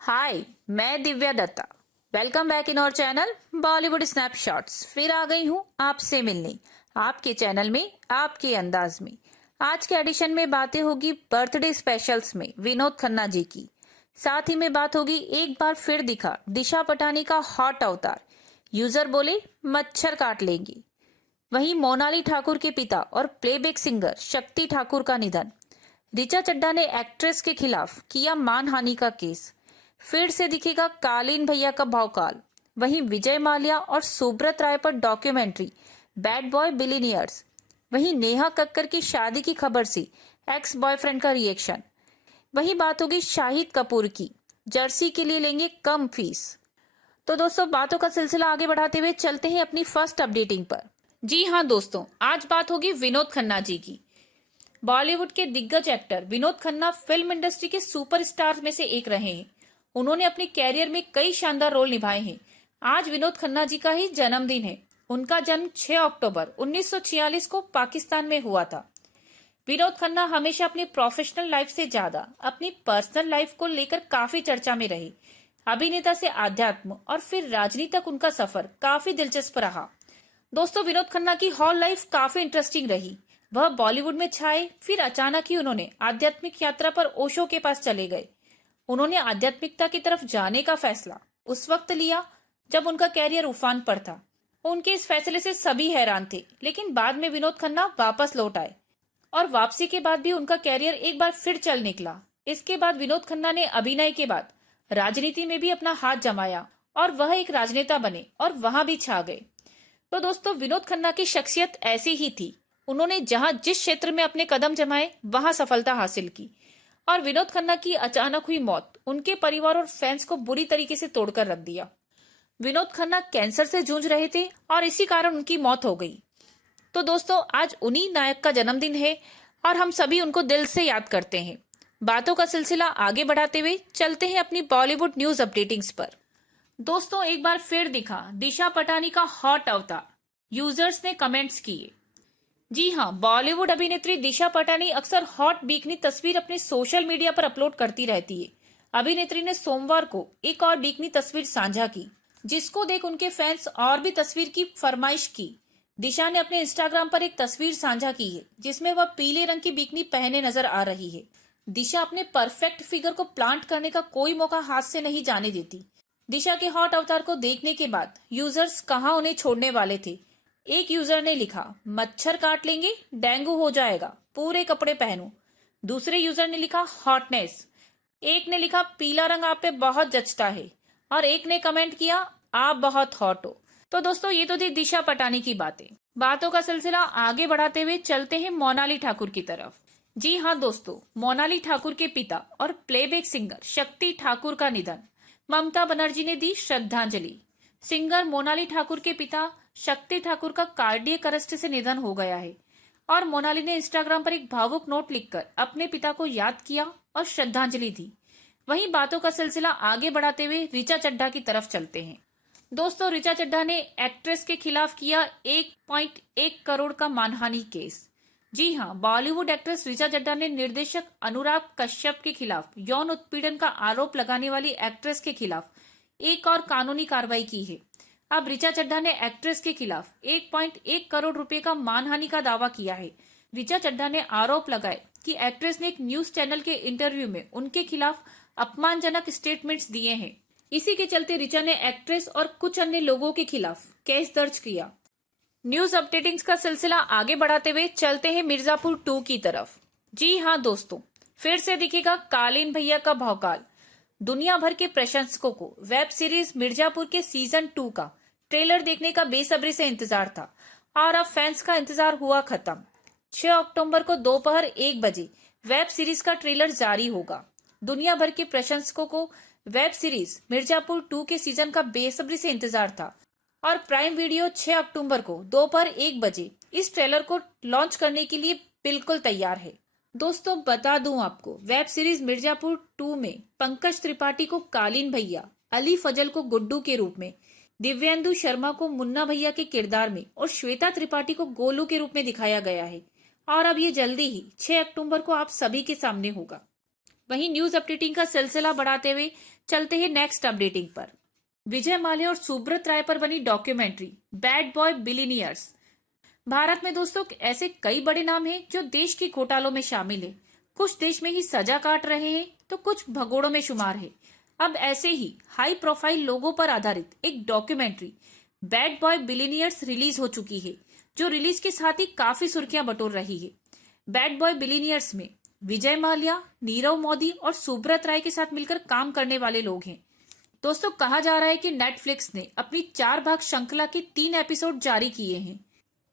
हाय, मैं Divya Dutta. Welcome back in our channel Bollywood snapshots. फिर आ गई हूँ आपसे मिलने, आपके चैनल में, आपके अंदाज में। आज के एडिशन में बातें होगी बर्थडे स्पेशल्स में विनोद खन्ना जी की। साथ ही में बात होगी एक बार फिर दिखा दिशा पटानी का हॉट अवतार। यूजर बोले मच्छर काट लेंगी। वहीं मोनाली ठाकुर के पिता और प्लेबैक सिंगर शक्ति ठाकुर का निधन। ऋचा चड्ढा ने एक्ट्रेस के खिलाफ किया मानहानि का केस। फिर से दिखेगा कालीन भैया का भौकाल। वहीं विजय माल्या और सुब्रत राय पर डॉक्यूमेंट्री बैड बॉय बिलियनियर्स। वहीं नेहा कक्कर की शादी की खबर से एक्स बॉयफ्रेंड का रिएक्शन। वहीं बात होगी शाहिद कपूर की, जर्सी के लिए लेंगे कम फीस। तो दोस्तों, बातों का सिलसिला आगे बढ़ाते हुए चलते हैं अपनी फर्स्ट अपडेटिंग पर। जी हाँ दोस्तों, आज बात होगी विनोद खन्ना जी की। बॉलीवुड के दिग्गज actor Vinod Khanna film industry के सुपरस्टार में से एक रहे हैं। उन्होंने अपने कैरियर में कई शानदार रोल निभाए हैं। आज विनोद खन्ना जी का ही जन्मदिन है। उनका जन्म 6 अक्टूबर 1946 को पाकिस्तान में हुआ था। विनोद खन्ना हमेशा अपनी प्रोफेशनल लाइफ से ज्यादा अपनी पर्सनल लाइफ को लेकर काफी चर्चा में रहे। अभिनेता से आध्यात्म और फिर राजनीति तक उनका सफर काफी दिलचस्प रहा। दोस्तों, विनोद खन्ना की हॉल लाइफ काफी इंटरेस्टिंग रही। वह बॉलीवुड में छाए, फिर अचानक ही उन्होंने आध्यात्मिक यात्रा पर ओशो के पास चले गए। उन्होंने आध्यात्मिकता की तरफ जाने का फैसला उस वक्त लिया जब उनका कैरियर उफान पर था। उनके इस फैसले से सभी हैरान थे, लेकिन बाद में विनोद खन्ना वापस लौट आए और वापसी के बाद भी उनका कैरियर एक बार फिर चल निकला। इसके बाद विनोद खन्ना ने अभिनय के बाद राजनीति में भी अपना हाथ जमाया और वह एक राजनेता बने और वहां भी छा गए। तो दोस्तों, विनोद खन्ना की शख्सियत ऐसी ही थी। उन्होंने जहां जिस क्षेत्र में अपने कदम जमाए वहां सफलता हासिल की। और विनोद खन्ना की अचानक हुई मौत उनके परिवार और फैंस को बुरी तरीके से तोड़कर रख दिया। विनोद खन्ना कैंसर से जूझ रहे थे और इसी कारण उनकी मौत हो गई। तो दोस्तों, आज उन्हीं नायक का जन्मदिन है और हम सभी उनको दिल से याद करते हैं। बातों का सिलसिला आगे बढ़ाते हुए चलते हैं अपनी बॉलीवुड न्यूज अपडेटिंग्स पर। दोस्तों, एक बार फिर दिखा दिशा पटानी का हॉट अवतार। यूजर्स ने कमेंट्स किए। जी हाँ, बॉलीवुड अभिनेत्री दिशा पटानी अक्सर हॉट बिकनी तस्वीर अपने सोशल मीडिया पर अपलोड करती रहती है। अभिनेत्री ने सोमवार को एक और बिकनी तस्वीर साझा की, जिसको देख उनके फैंस और भी तस्वीर की फरमाइश की। दिशा ने अपने इंस्टाग्राम पर एक तस्वीर साझा की है, जिसमें वह पीले रंग की बिकनी पहने नजर आ रही है। दिशा अपने परफेक्ट फिगर को प्लांट करने का कोई मौका हाथ से नहीं जाने देती। दिशा के हॉट अवतार को देखने के बाद यूजर्स कहां उन्हें छोड़ने वाले थे। एक यूजर ने लिखा, मच्छर काट लेंगे, डेंगू हो जाएगा, पूरे कपड़े पहनो। दूसरे यूजर ने लिखा, हॉटनेस। एक ने लिखा, पीला रंग आप पे बहुत जचता है। और एक ने कमेंट किया, आप बहुत हॉट हो। तो दोस्तों, ये तो थी दिशा पटानी की बातें। बातों का सिलसिला आगे बढ़ाते हुए चलते हैं मोनाली ठाकुर की तरफ। जी हाँ दोस्तों, मोनाली ठाकुर के पिता और प्लेबैक सिंगर शक्ति ठाकुर का निधन। ममता बनर्जी ने दी श्रद्धांजलि। सिंगर मोनाली ठाकुर के पिता शक्ति ठाकुर का कार्डियक अरेस्ट से निधन हो गया है और मोनाली ने इंस्टाग्राम पर एक भावुक नोट लिखकर अपने पिता को याद किया और श्रद्धांजलि दी। वहीं बातों का सिलसिला आगे बढ़ाते हुए ऋचा चड्ढा की तरफ चलते हैं। दोस्तों, ऋचा चड्ढा ने एक्ट्रेस के खिलाफ किया 1.1 करोड़ का मानहानि केस। जी हाँ, बॉलीवुड एक्ट्रेस ऋचा चड्ढा ने निर्देशक अनुराग कश्यप के खिलाफ यौन उत्पीड़न का आरोप लगाने वाली एक्ट्रेस के खिलाफ एक और कानूनी कार्रवाई की है। अब ऋचा चड्ढा ने एक्ट्रेस के खिलाफ 1.1 करोड़ रुपए का मानहानि का दावा किया है। ऋचा चड्ढा ने आरोप लगाए कि एक्ट्रेस ने एक न्यूज चैनल के इंटरव्यू में उनके खिलाफ अपमानजनक स्टेटमेंट्स दिए हैं। इसी के चलते ऋचा ने एक्ट्रेस और कुछ अन्य लोगों के खिलाफ केस दर्ज किया। न्यूज अपडेटिंग्स का सिलसिला आगे बढ़ाते हुए चलते हैं मिर्जापुर 2 की तरफ। जी हाँ दोस्तों, फिर से दिखेगा कालीन भैया का भौकाल। दुनिया भर के प्रशंसकों को वेब सीरीज मिर्जापुर के सीजन 2 का ट्रेलर देखने का बेसब्री से इंतजार था और अब फैंस का इंतजार हुआ खत्म। 6 अक्टूबर को दोपहर 1 बजे वेब सीरीज का ट्रेलर जारी होगा। दुनिया भर के प्रशंसकों को वेब सीरीज मिर्जापुर 2 के सीजन का बेसब्री से इंतजार था और प्राइम वीडियो 6 अक्टूबर को दोपहर 1 बजे इस ट्रेलर को लॉन्च करने के लिए बिल्कुल तैयार है। दोस्तों, बता दूं आपको, वेब सीरीज मिर्जापुर 2 में पंकज त्रिपाठी को कालीन भैया, अली फजल को गुड्डू के रूप में, दिव्येंदु शर्मा को मुन्ना भैया के किरदार में और श्वेता त्रिपाठी को गोलू के रूप में दिखाया गया है। और अब ये जल्दी ही 6 अक्टूबर को आप सभी के सामने होगा। वहीं न्यूज अपडेटिंग का सिलसिला बढ़ाते हुए चलते हैं नेक्स्ट अपडेटिंग पर। विजय माल्या और सुब्रत राय पर बनी documentary bad boy billionaires. Bharat में दोस्तों ऐसे कई बड़े नाम हैं जो देश के घोटालों में शामिल हैं। कुछ देश में ही सजा काट रहे हैं तो कुछ भगोड़ों में शुमार है। अब ऐसे ही हाई प्रोफाइल लोगों पर आधारित एक documentary bad boy billionaires release हो चुकी है, जो रिलीज के साथ ही काफी सुर्खियां बटोर रही है। बैड बॉय बिलियनियर्स में विजय माल्या, नीरव मोदी और सुब्रत राय के साथ मिलकर काम करने वाले लोग हैं। दोस्तों कहा जा रहा है कि नेटफ्लिक्स ने अपनी 4 भाग श्रृंखला के 3 एपिसोड जारी किए हैं।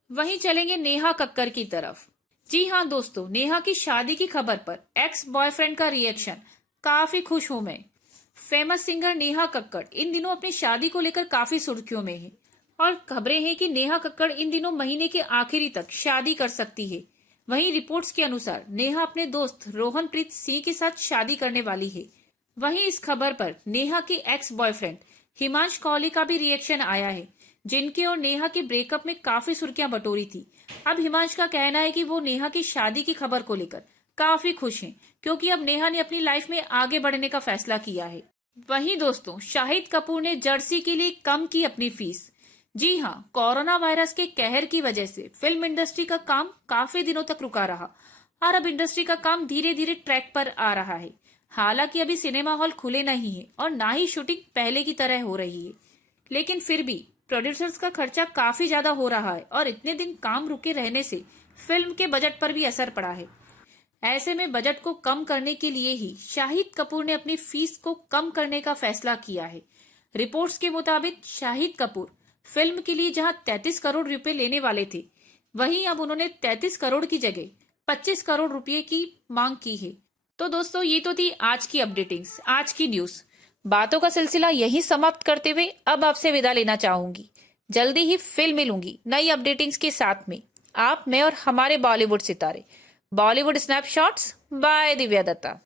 वहीं चलेंगे नेहा कक्कर की तरफ। जी हाँ दोस्तों, नेहा की शादी की खबर पर एक्स बॉयफ्रेंड का रिएक्शन, काफी खुश हूं मैं। फेमस सिंगर नेहा कक्कड़ इन दिनों अपनी शादी को लेकर काफी सुर्खियों में है और खबरें हैं कि नेहा कक्कड़ इन दिनों महीने के आखिरी तक शादी कर सकती है। वहीं रिपोर्ट्स के अनुसार नेहा अपने दोस्त रोहनप्रीत सिंह के साथ शादी करने वाली है। वहीं इस खबर पर नेहा के एक्स बॉयफ्रेंड हिमांश कौली का भी रिएक्शन आया है, जिनके और नेहा के ब्रेकअप में काफी सुर्खियां बटोरी थी। अब हिमांश का कहना है कि वो नेहा की शादी की खबर को लेकर काफी खुश हैं, क्योंकि अब नेहा ने अपनी लाइफ में आगे बढ़ने का फैसला किया है। वहीं दोस्तों शाहिद कपूर ने जर्सी के लिए कम की अपनी फीस। जी हाँ, कोरोना वायरस के कहर की वजह से फिल्म इंडस्ट्री का काम काफी दिनों तक रुका रहा और अब इंडस्ट्री का काम धीरे धीरे ट्रैक पर आ रहा है। हालांकि अभी सिनेमा हॉल खुले नहीं है और ना ही शूटिंग पहले की तरह हो रही है, लेकिन फिर भी प्रोड्यूसर्स का खर्चा काफी ज्यादा हो रहा है और इतने दिन काम रुके रहने से फिल्म के बजट पर भी असर पड़ा है। ऐसे में बजट को कम करने के लिए ही शाहिद कपूर ने अपनी फीस को कम करने का फैसला किया है। रिपोर्ट्स के मुताबिक शाहिद कपूर फिल्म के लिए जहां 33 करोड़ रुपए लेने वाले थे, वहीं अब उन्होंने 33 करोड़ की जगह 25 करोड़ रुपए की मांग की है। तो दोस्तों ये तो थी आज की अपडेटिंग्स, आज की न्यूज। बातों का सिलसिला यही समाप्त करते हुए अब आपसे विदा लेना चाहूंगी। जल्दी ही फिर मिलूंगी नई अपडेटिंग्स के साथ में। आप, मैं और हमारे बॉलीवुड सितारे। Bollywood snapshots by Divya Dutta.